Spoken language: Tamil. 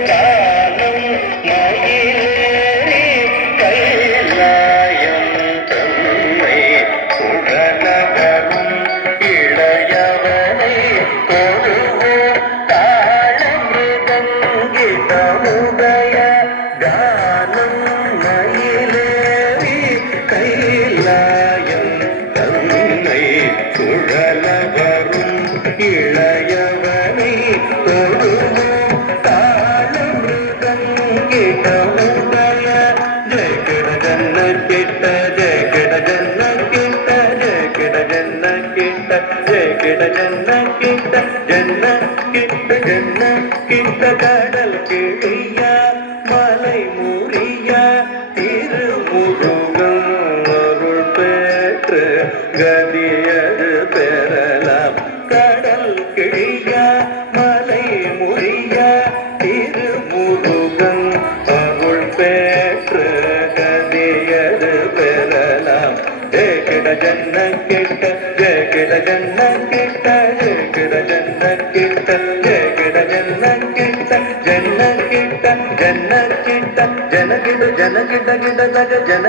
காலம் மயிலேறி கைலாயம் தன்னை உடனகரும் இளையவனை கொடுவோம் தாளமிருதங்கிதமுதய கானம் மயிலேறி கைலாயம் தன்னை சுழலவரும் இளையவனை கொடுவோம் கடல் கிழியா மலை முறியா திருமுருகன் அருள் பெற்று கதியது பெறலாம். கடல் கிழியா மலை முறியா திருமுருகன் அருள் பெற்று கதியது பெறலாம். ஜெகிட ஜன்ன கிட்ட ஜெகிட ஜன்ன கிட்ட ஜெகிட ஜன்ன கிட்ட ஜெகிட ஜன்ன கிட்ட ஜன்ன கிட்ட ஜன்ன கிட்ட ஜனகிட ஜனகிட கிட ஜனகிட ஜன